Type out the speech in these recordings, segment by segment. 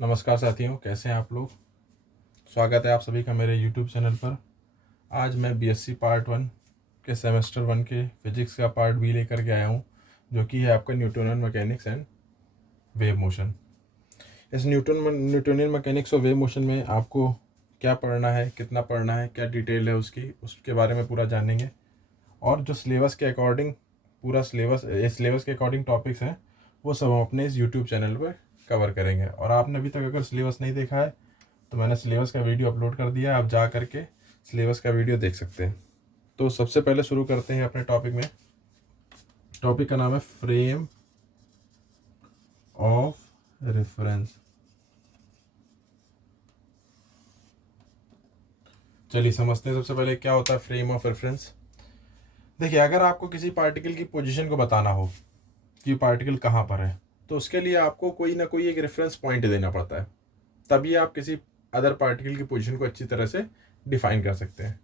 नमस्कार साथियों, कैसे हैं आप लोग। स्वागत है आप सभी का मेरे यूट्यूब चैनल पर। आज मैं बीएससी पार्ट 1 के सेमेस्टर 1 के फिजिक्स का पार्ट बी लेकर के आया हूं, जो कि है आपका Newtonian mechanics and wave motion. इस न्यूटोनियन मैकेनिक्स और वेव मोशन में आपको क्या पढ़ना है, कितना पढ़ना है, क्या डिटेल है उसके बारे में पूरा जानेंगे। और जो सिलेबस के अकॉर्डिंग पूरा सिलेबस के अकॉर्डिंग टॉपिक्स हैं, वो सब हम अपने इस यूट्यूब चैनल पर कवर करेंगे। और आपने अभी तक अगर सिलेबस नहीं देखा है तो मैंने सिलेबस का वीडियो अपलोड कर दिया है, आप जा करके सिलेबस का वीडियो देख सकते हैं। तो सबसे पहले शुरू करते हैं अपने टॉपिक में। टॉपिक का नाम है फ्रेम ऑफ रेफरेंस। चलिए समझते हैं सबसे पहले क्या होता है फ्रेम ऑफ रेफरेंस। देखिए, अगर आपको किसी पार्टिकल की पोजीशन को बताना हो कि पार्टिकल कहाँ पर है, तो उसके लिए आपको कोई ना कोई एक रेफरेंस पॉइंट देना पड़ता है, तभी आप किसी अदर पार्टिकल की पोजीशन को अच्छी तरह से डिफाइन कर सकते हैं।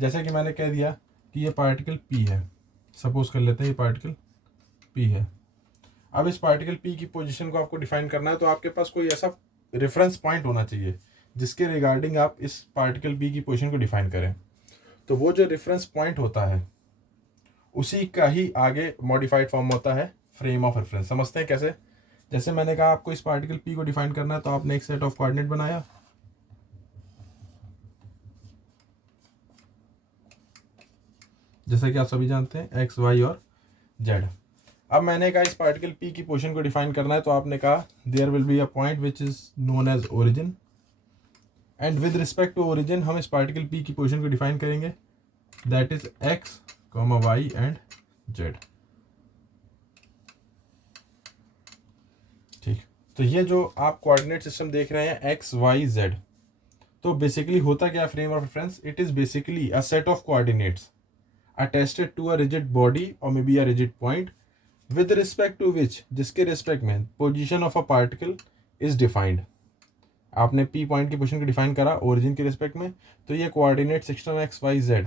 जैसे कि मैंने कह दिया कि ये पार्टिकल P है, सपोज कर लेते हैं ये पार्टिकल P है। अब इस पार्टिकल P की पोजीशन को आपको डिफाइन करना है, तो आपके पास कोई ऐसा रेफरेंस पॉइंट होना चाहिए जिसके रिगार्डिंग आप इस पार्टिकल P की पोजीशन को डिफाइन करें। तो वो जो रेफरेंस पॉइंट होता है उसी का ही आगे मॉडिफाइड फॉर्म होता है फ्रेम ऑफ रेफरेंस। समझते हैं कैसे। जैसे मैंने कहा आपको इस पार्टिकल P को डिफाइन करना है, तो आपने एक सेट ऑफ कोऑर्डिनेट बनाया, जैसा कि आप सभी जानते हैं एक्स, वाई और जेड। अब मैंने कहा इस पार्टिकल P की पोजीशन को डिफाइन करना है, तो आपने कहा there will be a point which is known as origin, and with respect to origin हम इस पार्टिकल P की पोजीशन को डिफाइन करेंगे, that is x, y and z. ठीक, तो ये जो आप कोऑर्डिनेट सिस्टम देख रहे हैं एक्स, वाई, जेड, तो बेसिकली होता क्या frame of reference. It is basically a set of coordinates attested to a rigid body or maybe a rigid point with respect to which, जिसके रिस्पेक्ट में position of a particle is defined. आपने P point की position को define करा origin के respect में, तो ये coordinate system x, Y, z,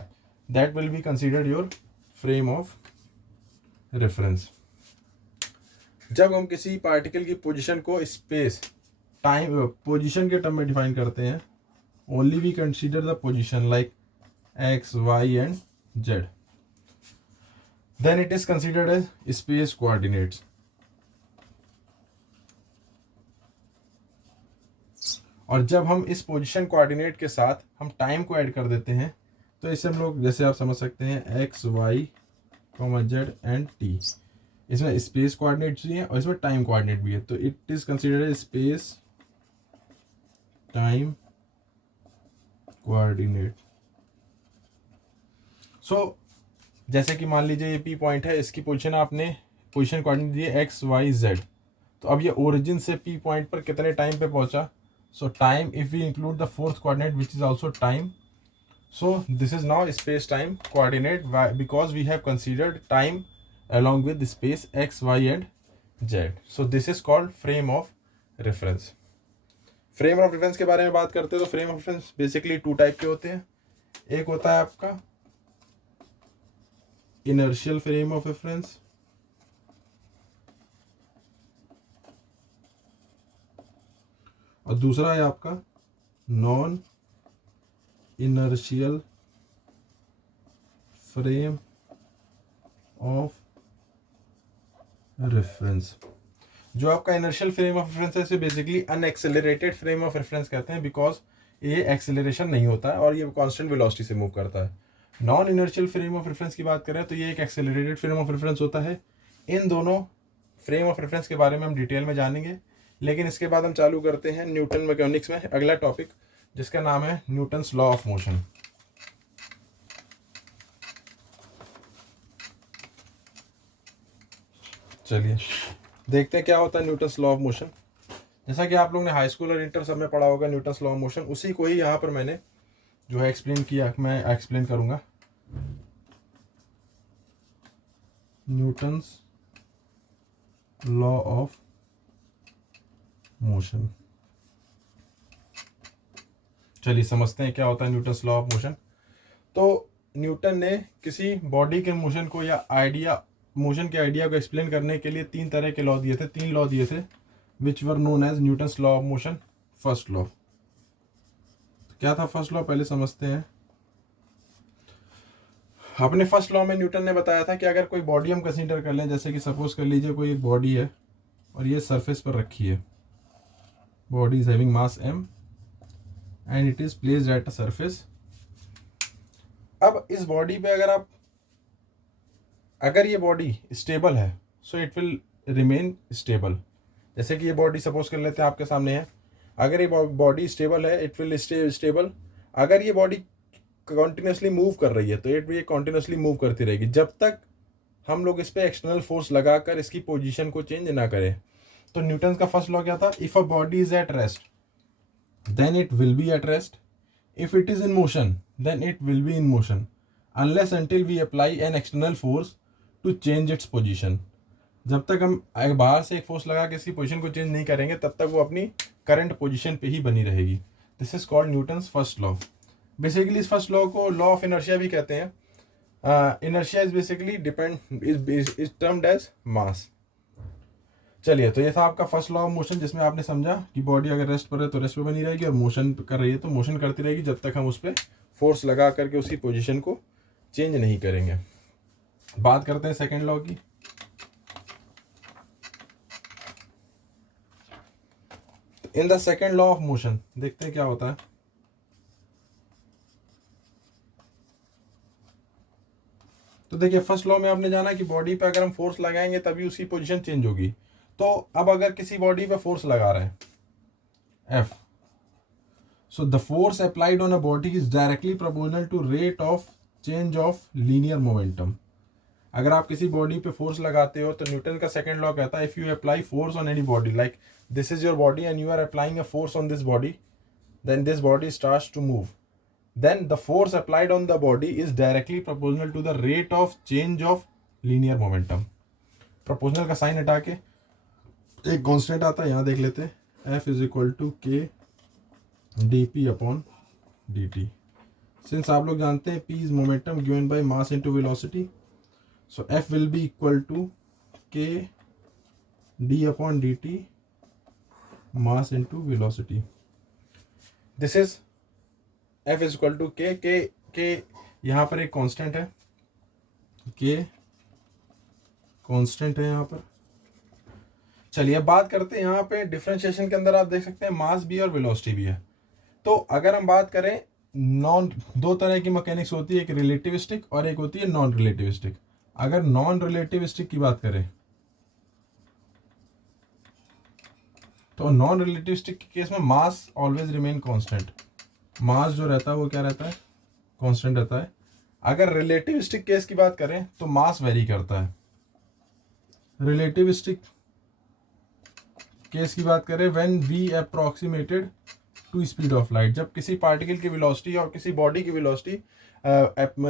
that will be considered your frame of reference. जब हम किसी पार्टिकल की पोजीशन को स्पेस टाइम पोजीशन के टर्म में डिफाइन करते हैं, only we consider the position like x, y and z, then it is considered as space coordinates. और जब हम इस पोजीशन कोऑर्डिनेट के साथ हम टाइम को ऐड कर देते हैं, तो इसे हम लोग जैसे आप समझ सकते हैं X, Y, Z and T, इसमें स्पेस कोऑर्डिनेट्स भी हैं और इसमें टाइम कोऑर्डिनेट भी है, तो it is considered as space time coordinate. So जैसे कि मान लीजिए ये पी पॉइंट है, इसकी पोजीशन आपने पोजीशन कोऑर्डिनेट दी है एक्स, वाई, जेड, तो अब ये ओरिजिन से पी पॉइंट पर कितने टाइम पे पहुंचा। So time, if we include the fourth coordinate which is also time, so this is now space time coordinate because we have considered time along with space x, y and z. So this is called frame of reference. Frame of reference के बारे में बात करते हैं तो frame of reference basically two type के होते हैं। एक होता है आपका इनर्शियल फ्रेम ऑफ रेफरेंस, और दूसरा है आपका non inertial frame of reference. जो आपका इनर्शियल फ्रेम ऑफ रेफरेंस है इसे basically unaccelerated frame of reference कहते हैं, बिकॉज ये एक्सेलरेशन नहीं होता है और ये कांस्टेंट वेलोसिटी से मूव करता है। Non inertial frame of reference की बात करें तो ये एक एक्सेलरेटेड फ्रेम ऑफ रेफरेंस होता है। इन दोनों फ्रेम ऑफ रेफरेंस के बारे में हम डिटेल में जानेंगे, लेकिन इसके बाद हम चालू करते हैं न्यूटन मैकेनिक्स में अगला टॉपिक, जिसका नाम है न्यूटन्स लॉ ऑफ मोशन। चलिए देखते हैं क्या होता है न्यूटन्स लॉ ऑफ मोशन। जैसा कि आप लोग ने हाई स्कूल और इंटर सब में पढ़ा होगा न्यूटन्स लॉ ऑफ मोशन, उसी को ही यहाँ पर मैंने जो है एक्सप्लेन किया, मैं एक्सप्लेन करूंगा। न्यूटन्स लॉ ऑफ मोशन, चलिए समझते हैं क्या होता है न्यूटन्स लॉ ऑफ मोशन। तो न्यूटन ने किसी बॉडी के मोशन को या मोशन के आइडिया को एक्सप्लेन करने के लिए तीन तरह के लॉ दिए थे, तीन लॉ दिए थे, which were known as Newton's law of motion. First law. क्या था फर्स्ट लॉ, पहले समझते हैं। अपने फर्स्ट लॉ में न्यूटन ने बताया था कि अगर कोई बॉडी हम कंसीडर कर लें, जैसे कि सपोज कर लीजिए कोई एक बॉडी है और ये सरफेस पर रखी है, body is having mass m and it is placed at a surface. अब इस बॉडी पे अगर ये बॉडी स्टेबल है so it will remain stable. जैसे कि ये बॉडी सपोज कर लेते हैं आपके सामने है, अगर ये बॉडी स्टेबल है इट विल स्टे स्टेबल। अगर ये बॉडी कॉन्टिन्यूसली मूव कर रही है तो ये कॉन्टिन्यूसली मूव करती रहेगी जब तक हम लोग इस पर एक्सटर्नल फोर्स लगाकर इसकी पोजीशन को चेंज ना करें। तो न्यूटन का फर्स्ट लॉ क्या था, if a body is at rest then it will be at rest, if it is in motion then it will be in motion unless until we apply an external force to change its position. जब तक हम बाहर से एक force लगा के इसकी position को चेंज नहीं करेंगे तब तक वो अपनी करंट पोजीशन पे ही बनी रहेगी। This is called Newton's first law. Basically इस फर्स्ट लॉ को लॉ ऑफ इनर्शिया भी कहते हैं। Inertia is basically depend is termed as mass. चलिए, तो ये था आपका फर्स्ट लॉ ऑफ मोशन, जिसमें आपने समझा कि बॉडी अगर रेस्ट पर है तो रेस्ट पे बनी रहेगी और मोशन कर रही है तो मोशन करती रहेगी जब तक हम उस पर फोर्स लगा करके उसकी पोजीशन को चेंज नहीं करेंगे। बात करते हैं सेकेंड लॉ की। In the second law of motion देखते हैं क्या होता है। तो देखिए, फर्स्ट लॉ में आपने जाना कि बॉडी पे अगर हम फोर्स लगाएंगे तभी उसकी पोजीशन चेंज होगी। तो अब अगर किसी बॉडी पे फोर्स लगा रहे हैं F, so the force applied on a body is directly proportional to rate of change of linear momentum. अगर आप किसी बॉडी पे फोर्स लगाते हो तो न्यूटन का सेकंड लॉ कहता है if you apply force on any body, like this is your body and you are applying a force on this body, then this body starts to move, then the force applied on the body is directly proportional to the rate of change of linear momentum। proportional का sign हटा के एक constant आता है, यहाँ देख लेते हैं, F is equal to K D P upon D T. Since आप लोग जानते हैं P is momentum given by mass into velocity, so F will be equal to K D upon D T mass into velocity. This is F is equal to K यहाँ पर एक constant है, के constant है यहाँ पर। चलिए, अब बात करते हैं यहाँ पे डिफरेंशिएशन के अंदर आप देख सकते हैं मास भी और वेलोसिटी भी है। तो अगर हम बात करें दो तरह की मैकेनिक्स होती है, एक रिलेटिविस्टिक और एक होती है नॉन रिलेटिविस्टिक। अगर नॉन रिलेटिविस्टिक की बात करें तो नॉन रिलेटिविस्टिक के केस में मास ऑलवेज रिमेन कांस्टेंट। मास जो रहता है वो क्या रहता है, कांस्टेंट रहता है। अगर रिलेटिविस्टिक केस की बात करें तो मास वेरी करता है। रिलेटिविस्टिक केस की बात करें when we approximated to speed of light, जब किसी पार्टिकल की वेलोसिटी और किसी बॉडी की वेलोसिटी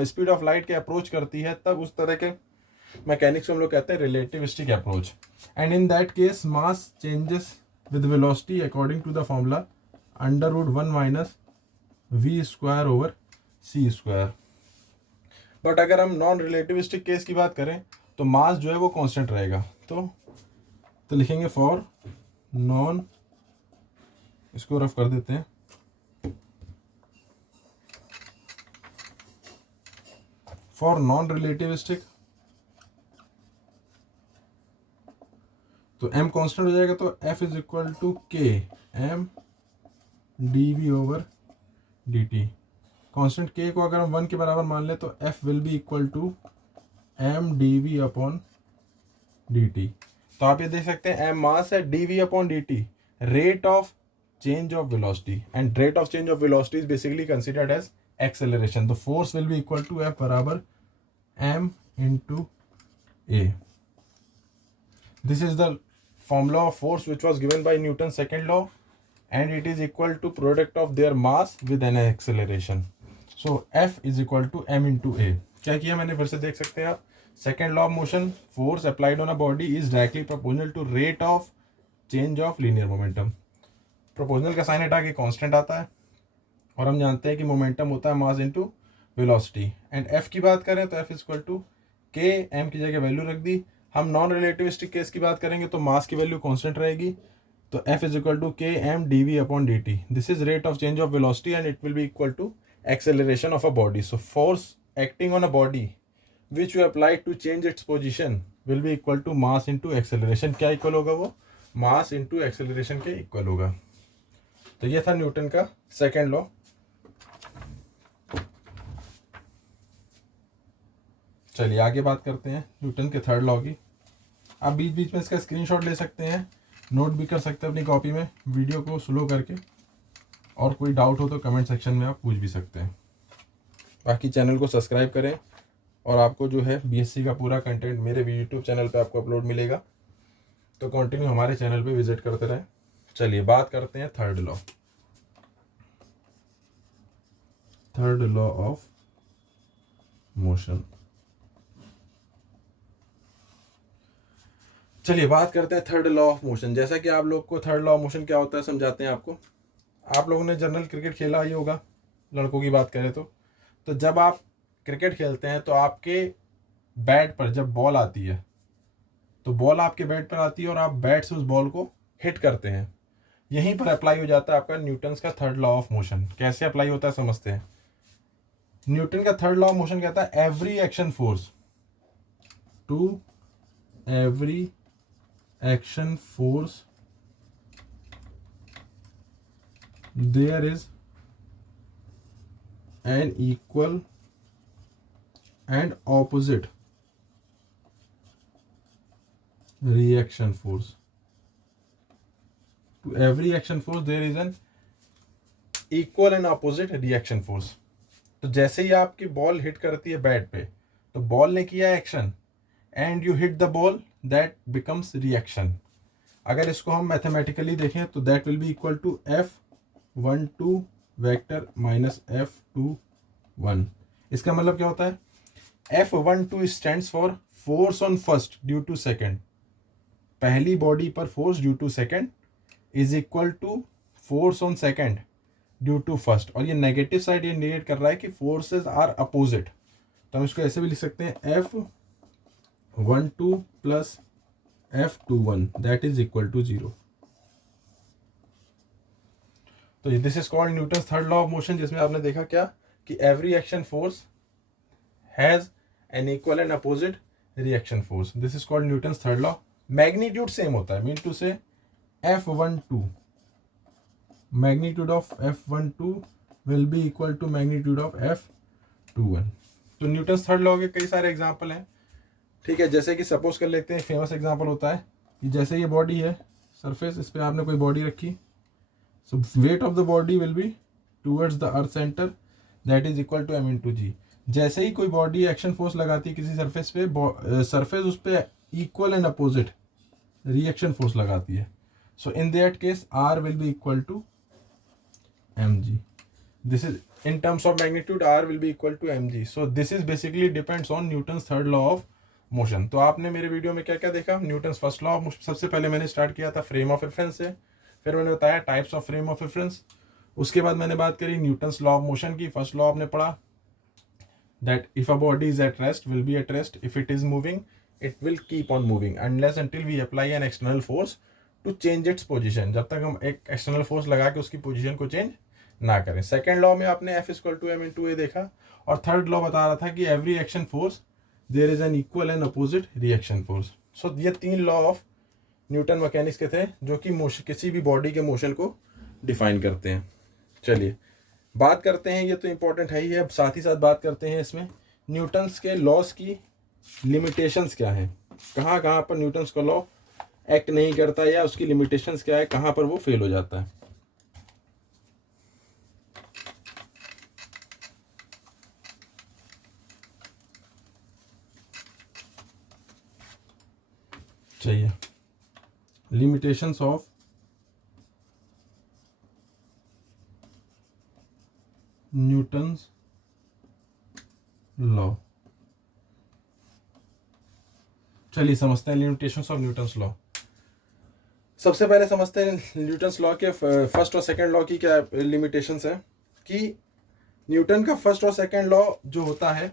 स्पीड ऑफ लाइट के अप्रोच करती है, तब उस तरह के मैकेनिक्स को हम लोग कहते हैं relativistic approach. And in that case mass changes with velocity according to the formula √1 minus v square over c square. But अगर हम नॉन रिलेटिविस्टिक केस की बात करें तो मास जो है वो कांस्टेंट रहेगा। तो लिखेंगे फॉर नॉन, इसको रफ कर देते हैं, फॉर नॉन रिलेटिविस्टिक तो m कांस्टेंट हो जाएगा, तो f is equal to k m d v over d t. Constant k को अगर हम 1 के बराबर मान ले तो F will be equal to M D we upon D T. तो आप ये देख सकते हैं m मास है, D we upon D T rate of change of velocity, and rate of change of velocity is basically considered as acceleration. तो force will be equal to F बराबर m into a। This is the formula of force which was given by Newton second law, and it is equal to product of their mass with an acceleration. So F is equal to m into a। क्या किया मैंने, फिर से देख सकते हैं आप, second law of motion, force applied on a body is directly proportional to rate of change of linear momentum. Proportional का साइन हटा के कांस्टेंट आता है और हम जानते हैं कि मोमेंटम होता है मास इनटू वेलोसिटी। एंड F की बात करें तो F is equal to k, m की जगह वैल्यू रख दी। हम नॉन रिलेटिविस्टिक केस की बात करेंगे तो मास की वैल्यू कांस्टेंट रहेगी, तो F is equal to k m D we upon D t. This is rate of change of velocity and it will be equal to acceleration of a body. So force acting on a body which you apply to change its position will be equal to mass into acceleration. क्या equal होगा वो? Mass into acceleration के equal होगा. तो ये था Newton का second law. चलिए आगे बात करते हैं न्यूटन के थर्ड लॉ की. आप बीच बीच में इसका स्क्रीनशॉट ले सकते हैं, नोट भी कर सकते हैं अपनी कॉपी में, वीडियो को स्लो करके, और कोई डाउट हो तो कमेंट सेक्शन में आप पूछ भी सकते हैं. बाकी चैनल को सब्सक्राइब करें और आपको जो है बीएससी का पूरा कंटेंट मेरे यूट्यूब चैनल पे आपको अपलोड मिलेगा, तो कंटिन्यू हमारे चैनल पे विजिट करते रहें. चलिए बात करते हैं third law. Third law of motion. चलिए बात करते हैं थर्ड लॉ ऑफ मोशन. जैसा कि आप लोग को थर्ड लॉ ऑफ मोशन क्या होता है समझाते हैं आपको. आप लोगों ने जनरल क्रिकेट खेला ही होगा, लड़कों की बात करें तो जब आप क्रिकेट खेलते हैं तो आपके बैट पर जब बॉल आती है तो बॉल आपके बैट पर आती है और आप बैट से उस बॉल को हिट करते हैं. यहीं पर अप्लाई हो जाता है आपका न्यूटन्स का थर्ड लॉ ऑफ मोशन. कैसे अप्लाई होता है समझते हैं. न्यूटन का थर्ड लॉ ऑफ मोशन कहता है every action force to every action force there is an equal and opposite reaction force. To every action force there is an equal and opposite reaction force. तो जैसे ही आपकी ball hit करती है bat पे, तो ball ने किया action and you hit the ball, that becomes reaction. अगर इसको हम मैथमेटिकली देखें तो that will be equal to F12 vector minus F21. इसका मतलब क्या होता है. F12 stands for force on first due to second. पहली बॉडी पर force due to second is equal to force on second due to first. और ये negative side ये इंडिकेट कर रहा है कि फोर्सेस आर अपोजिट. तो हम इसको ऐसे भी लिख सकते हैं F12 plus F21 that is equal to 0. तो this is called Newton's third law of motion, जिसमें आपने देखा क्या कि every action force has an equal and opposite reaction force. This is called Newton's third law. Magnitude same होता है, mean to say F12 magnitude of F12 will be equal to magnitude of F21. तो Newton's third law के कई सारे example हैं. ठीक है, जैसे कि सपोज कर लेते हैं, फेमस एग्जाम्पल होता है कि जैसे ये बॉडी है सरफेस, इस पर आपने कोई बॉडी रखी, so weight of the body will be towards the earth center that is equal to m into g. जैसे ही कोई बॉडी एक्शन फोर्स लगाती है किसी सरफेस पे, सरफेस उस पे equal and opposite reaction force लगाती है. So in that case r will be equal to mg. this is in terms of magnitude, r will be equal to mg. so this is basically depends on Newton's third law of motion. तो आपने मेरे video में क्या क्या देखा. Newton's first law of motion, सबसे पहले मैंने स्टार्ट किया था फ्रेम ऑफ रेफरेंस से, फिर मैंने बताया types of frame of reference. उसके बाद मैंने बात करी न्यूटन्स लॉ ऑफ मोशन की. फर्स्ट लॉ आपने पढ़ा that if a body is at rest will be at rest, if it is moving it will keep on moving unless until we apply an external force to change its position. जब तक हम एक external force लगा के उसकी position को change ना करें. सेकेंड लॉ में आपने F equal to m into a देखा. और थर्ड लॉ बता रहा था कि every action force there is an equal and opposite reaction force. So ये तीन लॉ ऑफ न्यूटन मैकेनिक्स के थे जो कि मोशन, किसी भी बॉडी के मोशन को डिफाइन करते हैं. चलिए बात करते हैं, ये तो इंपॉर्टेंट है ही है, साथ ही साथ बात करते हैं इसमें न्यूटन्स के लॉस की लिमिटेशंस क्या है, कहाँ कहाँ पर न्यूटन्स का लॉ एक्ट नहीं करता या उसकी लिमिटेशंस क्या है, कहाँ पर वो फेल हो जाता है. चाहिए limitations of Newton's law. चलिए समझते हैं लिमिटेशंस ऑफ न्यूटन्स लॉ. सबसे पहले समझते हैं न्यूटन्स लॉ के फर्स्ट और सेकंड लॉ की क्या लिमिटेशंस है. कि न्यूटन का फर्स्ट और सेकंड लॉ जो होता है,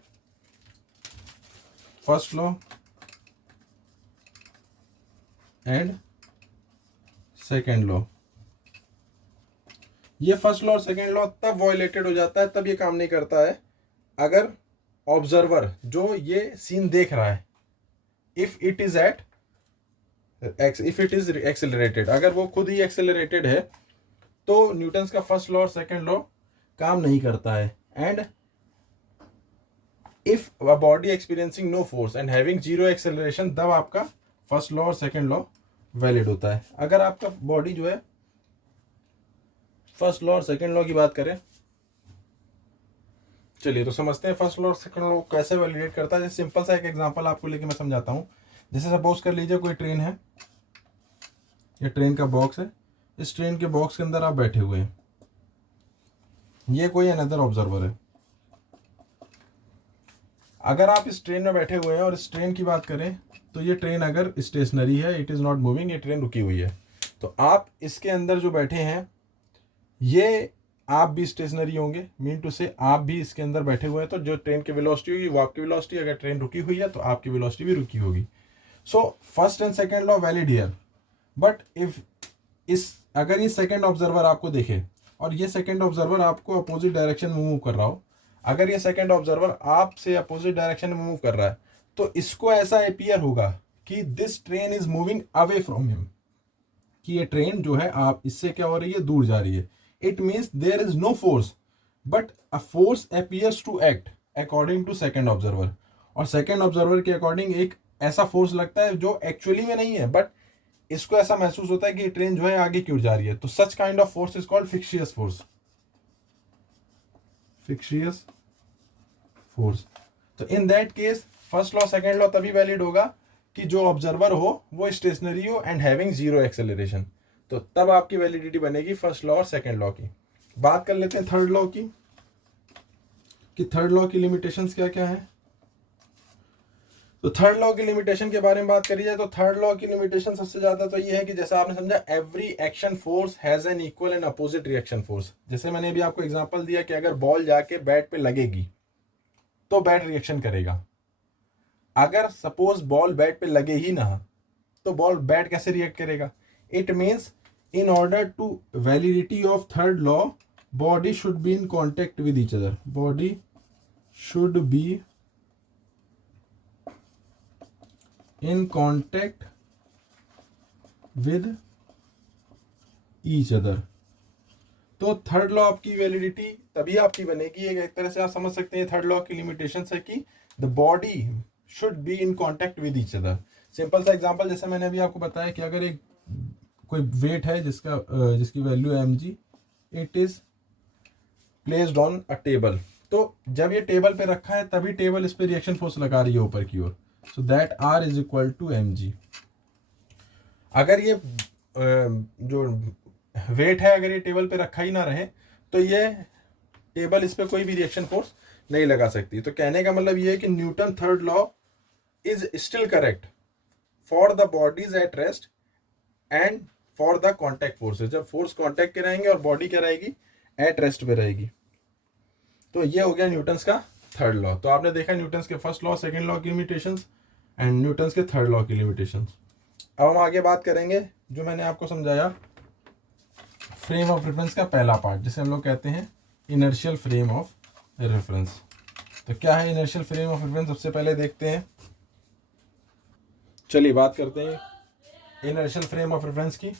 first law and second law. ये फर्स्ट लॉ और सेकेंड लॉ तब वायलेटेड हो जाता है, तब ये काम नहीं करता है अगर ऑब्जर्वर जो ये सीन देख रहा है, इफ इट इज एक्सेलरेटेड, अगर वो खुद ही एक्सेलरेटेड है तो न्यूटन्स का फर्स्ट लॉ और सेकेंड लॉ काम नहीं करता है। And if a body experiencing no force and having zero acceleration, तब आपका फर्स्ट लॉ और सेकेंड लॉ वैलिड होता है। अगर आपका बॉडी जो है, फर्स्ट लॉ और सेकेंड लॉ की बात करें, चलिए तो समझते हैं फर्स्ट लॉ और सेकेंड लॉ कैसे वैलिडेट करता है। जैसे सिंपल सा एक एग्जांपल आपको लेके मैं समझाता हूँ। जैसे सपोज कर लीजिए कोई ट्रेन है, ये ट्रेन का बॉक्स है, इस ट्रेन के बॉक्स के अंदर आप बैठे हुए हैं, ये कोई अनदर ऑब्जर्वर है। अगर आप इस ट्रेन में बैठे हुए हैं और इस ट्रेन की बात करें तो ये ट्रेन अगर स्टेशनरी है, इट इज़ नॉट मूविंग, ये ट्रेन रुकी हुई है, तो आप इसके अंदर जो बैठे हैं ये आप भी स्टेशनरी होंगे, मीन टू से आप भी इसके अंदर बैठे हुए हैं, तो जो ट्रेन की वेलोसिटी होगी वो आपकी वेलोसिटी, अगर ट्रेन रुकी हुई है तो आपकी वेलोसिटी भी रुकी होगी। So first and second law valid here. But if अगर ये सेकेंड ऑब्जर्वर आपको देखे और ये सेकेंड ऑब्जर्वर आपको अपोजिट डायरेक्शन में मूव कर रहा हो, अगर ये सेकेंड ऑब्जर्वर आपसे अपोजिट डायरेक्शन में मूव कर रहा है तो इसको ऐसा अपीयर होगा कि this train is moving away from him, कि ये ट्रेन जो है आप इससे क्या हो रही है, दूर जा रही है। It means there is no force but a force appears to act according to second observer, और सेकेंड ऑब्जर्वर के अकॉर्डिंग एक ऐसा फोर्स लगता है जो एक्चुअली में नहीं है, बट इसको ऐसा महसूस होता है कि ट्रेन जो है आगे क्यों जा रही है। तो such kind of force is called fictitious force. Fictitious force. तो in that case first law second law तभी वैलिड होगा कि जो ऑब्जर्वर हो वो स्टेशनरी हो एंड हैविंग जीरो एक्सेलरेशन, तो तब आपकी वैलिडिटी बनेगी फर्स्ट लॉ और सेकेंड लॉ की। बात कर लेते हैं थर्ड लॉ की, कि थर्ड लॉ की लिमिटेशंस क्या क्या है। तो थर्ड लॉ की लिमिटेशन के बारे में बात करी जाए तो थर्ड लॉ की लिमिटेशन सबसे ज्यादा तो ये है कि जैसा आपने समझा, every action force has an equal and opposite reaction force. जैसे मैंने अभी आपको एग्जांपल दिया कि अगर बॉल जाके बैट पे लगेगी तो बैट रिएक्शन करेगा, अगर सपोज बॉल बैट पे लगे ही ना तो बॉल बैट कैसे रिएक्ट करेगा। It means in order to validity of third law, body should be in contact with each other, body should be in contact with each other. तो third law आपकी validity तभी आपकी बनेगी, एक तरह से आप समझ सकते हैं थर्ड लॉ की लिमिटेशन है कि the body should be in contact with each other. Simple सा एग्जांपल जैसे मैंने अभी आपको बताया कि अगर एक कोई वेट है जिसकी वैल्यू है mg, it is placed on a table, तो जब ये टेबल पे रखा है तभी टेबल इस पे रिएक्शन फोर्स लगा रही है ऊपर की ओर, so that r is equal to mg। अगर ये जो वेट है अगर ये टेबल पे रखा ही ना रहे तो ये टेबल इस पे कोई भी रिएक्शन फोर्स नहीं लगा सकती। तो कहने का मतलब ये है कि Newton third law is still correct for the bodies at rest and for the contact forces. जब फोर्स कॉन्टैक्ट के रहेंगे और बॉडी क्या रहेगी, एट रेस्ट पे रहेगी। तो ये हो गया न्यूटन्स का थर्ड लॉ। तो आपने देखा न्यूटन्स के फर्स्ट लॉ, सेकेंड लॉ की लिमिटेशंस एंड न्यूटन्स के थर्ड लॉ की लिमिटेशंस। अब हम आगे बात करेंगे जो मैंने आपको समझाया फ्रेम ऑफ रेफरेंस का पहला पार्ट, जिसे हम लोग कहते हैं इनर्शियल फ्रेम ऑफ रेफरेंस। तो क्या है इनर्शियल फ्रेम ऑफ रेफरेंस, सबसे पहले देखते हैं। चलिए बात करते हैं इनर्शियल फ्रेम ऑफ रेफरेंस की।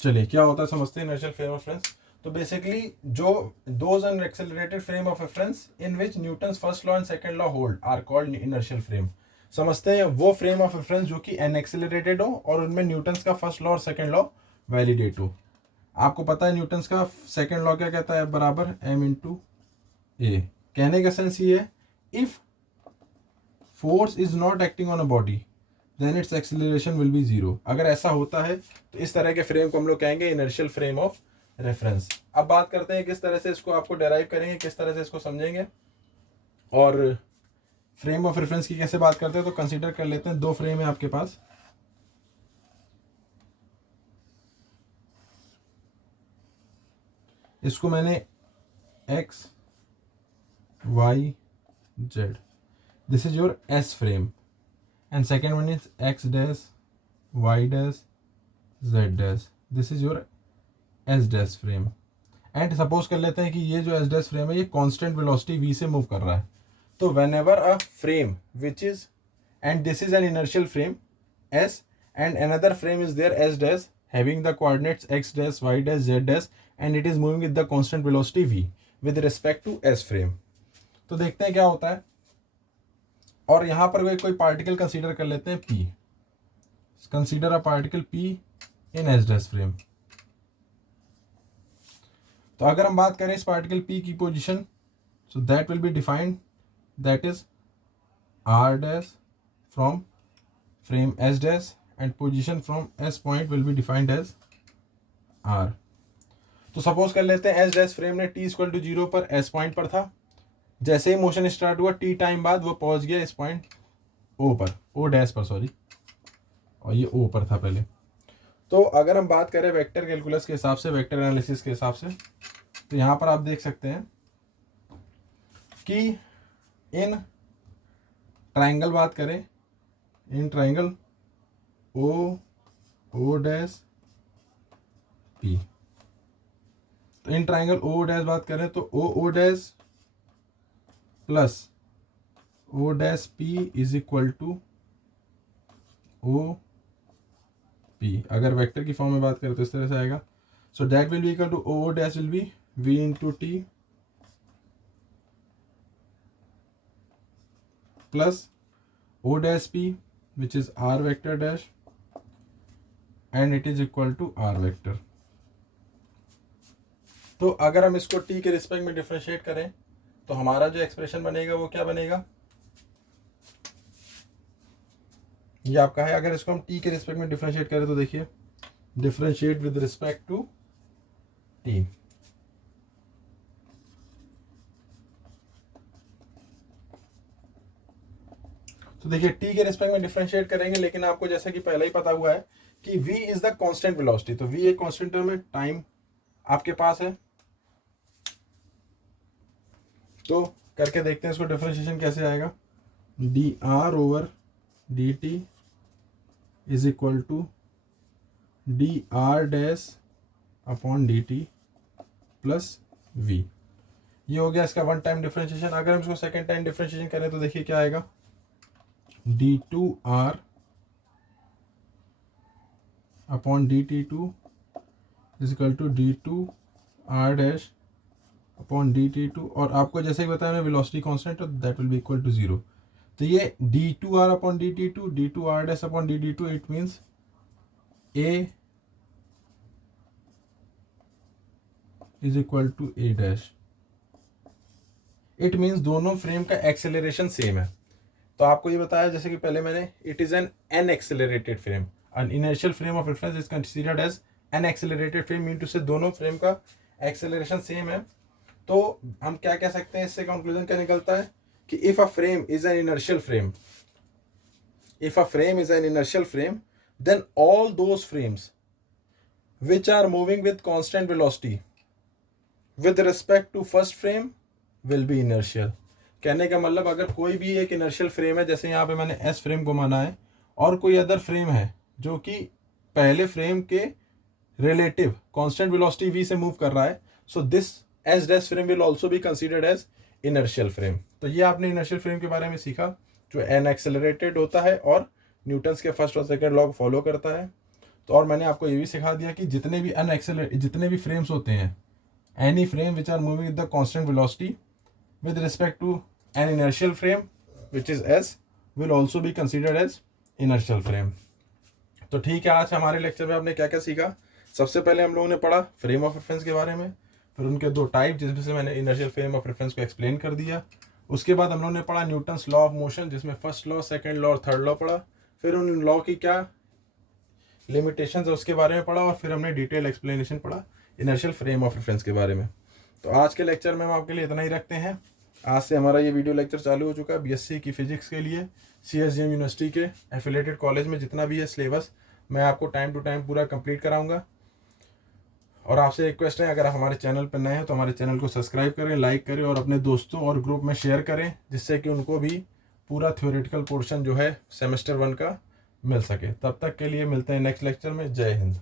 चलिए क्या होता है समझते हैं इनर्शियल फ्रेम ऑफ रेफरेंस। तो बेसिकली जो those an accelerated frame of reference in which Newton's first law and second law hold are called inertial frame. समझते हैं वो फ्रेम ऑफ रेफरेंस जो कि एन एक्सेलरेटेड हो और उनमें न्यूटन्स का फर्स्ट लॉ और सेकंड लॉ वैलिडेट हो। आपको पता है न्यूटन्स का सेकंड लॉ क्या कहता है, बराबर m इंटू ए। कहने का सेंस ये है, if force is not acting on a body then its acceleration will be zero. अगर ऐसा होता है तो इस तरह के फ्रेम को हम लोग कहेंगे इनर्शियल फ्रेम ऑफ रेफरेंस। अब बात करते हैं किस तरह से इसको आपको डेराइव करेंगे, किस तरह से इसको समझेंगे और फ्रेम ऑफ रेफरेंस की कैसे बात करते हैं। तो कंसीडर कर लेते हैं दो फ्रेम है आपके पास, इसको मैंने x Y z, this is your s frame, and second one is x dash y dash z dash, this is your s dash frame. And suppose कर लेते हैं कि ये जो एस डैश फ्रेम है ये कांस्टेंट वेलोसिटी v से move कर रहा है, तो when ever a frame which is, and this is an inertial frame s, and another frame is there s dash having the coordinates x dash y dash z dash and it is moving with the constant velocity v with respect to s frame। तो देखते हैं क्या होता है, और यहां पर कोई पार्टिकल कंसीडर कर लेते हैं p, consider a particle p in s dash frame. तो अगर हम बात करें इस पार्टिकल p की position, so that will be defined, that is r dash from frame s dash and position from s point will be defined as r। तो suppose कर लेते हैं s dash फ्रेम ने t इक्वल टू 0 पर s point पर था, जैसे ही motion start हुआ t टाइम बाद वो पहुंच गया इस पॉइंट o पर, o डैश पर सॉरी, और ये o पर था पहले। तो अगर हम बात करें वेक्टर कैलकुलस के हिसाब से, वेक्टर एनालिसिस के हिसाब से, तो यहाँ पर आप देख सकते हैं कि इन ट्राइंगल बात करें, in triangle o dash p, तो इन ट्राइंगल ओ डैश बात करें तो o dash plus o dash p is equal to o p. अगर वेक्टर की फॉर्म में बात करें तो इस तरह से आएगा, so that will be equal to o dash will be v into t plus o dash p which is r vector dash and it is equal to r vector. तो अगर हम इसको t के रिस्पेक्ट में differentiate करें तो हमारा जो एक्सप्रेशन बनेगा वो क्या बनेगा, ये आपका है। अगर इसको हम t के रिस्पेक्ट में डिफरेंशिएट करें तो देखिए, differentiate with respect to t, तो देखिए t के रिस्पेक्ट में डिफरेंशिएट करेंगे, लेकिन आपको जैसा कि पहले ही पता हुआ है कि v is the constant velocity, तो v एक कांस्टेंट टर्म है, टाइम आपके पास है। तो करके देखते हैं इसको डिफरेंशिएशन कैसे आएगा, d r over d t is equal to d r dash upon D t plus v, ये हो गया इसका वन टाइम डिफरेंशिएशन। अगर हम इसको सेकेंड टाइम डिफरेंशिएशन करें तो देखिए क्या आएगा, d two r upon D t two is equal to d two r dash upon D t two, और आपको जैसे ही बताया वेलोसिटी कांस्टेंट, तो that will be equal to 0। तो ये d two r upon D t two, d two r dash upon D t two, it means a is equal to a dash, it means दोनों frame का acceleration same है। तो आपको ये बताया जैसे कि पहले मैंने, it is an accelerated frame, an inertial frame of reference is considered as an accelerated frame, mean to say दोनों फ्रेम का एक्सेलरेशन सेम है। तो हम क्या कह सकते हैं, इससे कंक्लूजन क्या निकलता है कि if a frame is an inertial frame, if a frame is an inertial frame, then all those frames which are moving with constant velocity with respect to first frame will be inertial. कहने का मतलब अगर कोई भी एक inertial frame है, जैसे यहाँ पे मैंने एस फ्रेम को माना है, और कोई अदर फ्रेम है जो कि पहले फ्रेम के रिलेटिव कांस्टेंट वेलोसिटी v से मूव कर रहा है, so this s dash frame will also be considered as inertial frame. तो ये आपने इनर्शियल फ्रेम के बारे में सीखा, जो एन एक्सेलरेटेड होता है और न्यूटन्स के फर्स्ट और सेकंड लॉ को फॉलो करता है। तो और मैंने आपको ये भी सिखा दिया कि जितने भी फ्रेम्स होते हैं, any frame which are moving with the constant velocity with respect to an inertial frame which is s will also be considered as inertial frame। तो ठीक है, आज हमारे लेक्चर में आपने क्या क्या सीखा। सबसे पहले हम लोगों ने पढ़ा फ्रेम ऑफ रेफरेंस के बारे में, फिर उनके दो टाइप जिसमें से मैंने इनर्शियल फ्रेम ऑफ रेफरेंस को एक्सप्लेन कर दिया। उसके बाद हम लोगों ने पढ़ा न्यूटन्स लॉ ऑफ मोशन, जिसमें फर्स्ट लॉ, सेकेंड लॉ और थर्ड लॉ पढ़ा, फिर उन लॉ की क्या लिमिटेशंस है उसके बारे में पढ़ा, और फिर हमने डिटेल एक्सप्लेनेशन पढ़ा इनर्शियल फ्रेम ऑफ रेफरेंस के बारे में। तो आज के लेक्चर में हम आपके लिए इतना ही रखते हैं। आज से हमारा ये वीडियो लेक्चर चालू हो चुका है बीएससी की फिजिक्स के लिए। सीएसजीएम यूनिवर्सिटी के एफिलेटेड कॉलेज में जितना भी है सिलेबस, मैं आपको टाइम टू टाइम पूरा कंप्लीट कराऊंगा। और आपसे रिक्वेस्ट है, अगर आप हमारे चैनल पर नए हैं तो हमारे चैनल को सब्सक्राइब करें, लाइक करें और अपने दोस्तों और ग्रुप में शेयर करें, जिससे कि उनको भी पूरा थ्योरेटिकल पोर्शन जो है सेमेस्टर 1 का मिल सके। तब तक के लिए मिलते हैं नेक्स्ट लेक्चर में। जय हिंद।